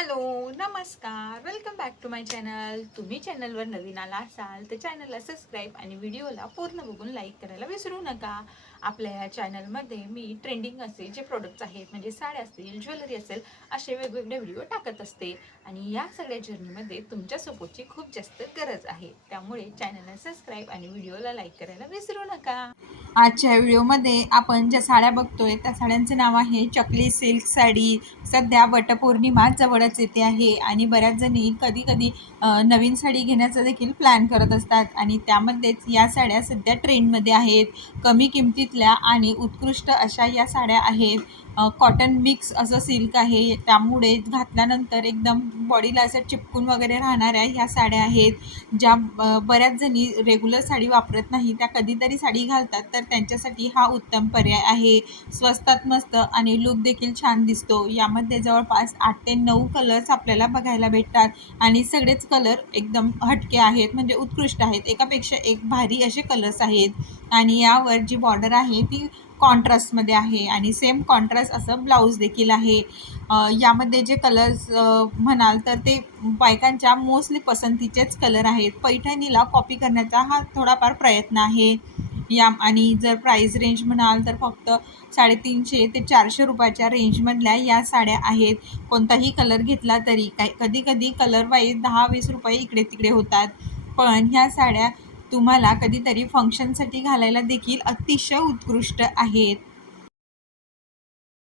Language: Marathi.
हॅलो, नमस्कार. Welcome back to my channel. तुम्ही चॅनलवर नवीन आला असाल तर चॅनलला सबस्क्राईब आणि व्हिडिओला पूर्ण बघून लाईक करायला विसरू नका. आपल्या या चॅनलमध्ये मी ट्रेंडिंग असे जे प्रोडक्ट्स आहेत म्हणजे साड्या असतील, ज्वेलरी असेल, असे वेगवेगळे व्हिडिओ टाकत असते. आणि या सगळ्या जर्नीमध्ये तुमच्यासोबतची खूप जास्त गरज आहे. त्यामुळे चॅनलला सबस्क्राईब आणि व्हिडिओला लाईक करायला विसरू नका. आजच्या व्हिडिओमध्ये आपण ज्या साड्या बघतोय त्या साड्यांचे नाव आहे चकली सिल्क साडी. सध्या वटपौर्णिमा जवळच येते आहे आणि बऱ्याच जणी कधी कधी नवीन साडी घेण्याचा देखील प्लॅन करत असतात आणि त्यामध्येच या साड्या सध्या ट्रेंडमध्ये आहेत. कमी किमतीतल्या आणि उत्कृष्ट अशा या साड्या आहेत. कॉटन मिक्स असं सिल्क आहे, त्यामुळे घातल्यानंतर एकदम बॉडीला असं चिपकून वगैरे राहणाऱ्या ह्या साड्या आहेत. ज्या बऱ्याच जणी रेग्युलर साडी वापरत नाही, त्या कधीतरी साडी घालतात, तर त्यांच्यासाठी हा उत्तम पर्याय आहे. स्वस्तात मस्त आणि लुक देखील छान दिसतो. यामध्ये जवळपास 8 ते 9 कलर्स आपल्याला बघायला भेटतात आणि सगळेच कलर एकदम हटके आहेत, म्हणजे उत्कृष्ट आहेत. एकापेक्षा एक भारी असे कलर्स आहेत आणि यावर जी बॉर्डर आहे ती कॉन्ट्रास्टमध्ये आहे आणि सेम कॉन्ट्रास्ट असं ब्लाऊज देखील आहे. यामध्ये जे कलर्स म्हणाल तर ते बायकांच्या मोस्टली पसंतीचेच कलर आहेत. पैठणीला कॉपी करण्याचा हा थोडाफार प्रयत्न आहे. आणि जर प्राईस रेंज म्हणाल तर फक्त 350 ते 400 रुपयाच्या रेंजमधल्या या साड्या आहेत. कोणताही कलर घेतला तरी कधी कधी कलर वाईज 10-20 रुपये इकडे तिकडे होतात, पण ह्या साड्या तुम्हाला कधीतरी फंक्शनसाठी घालायला देखील अतिशय उत्कृष्ट आहेत.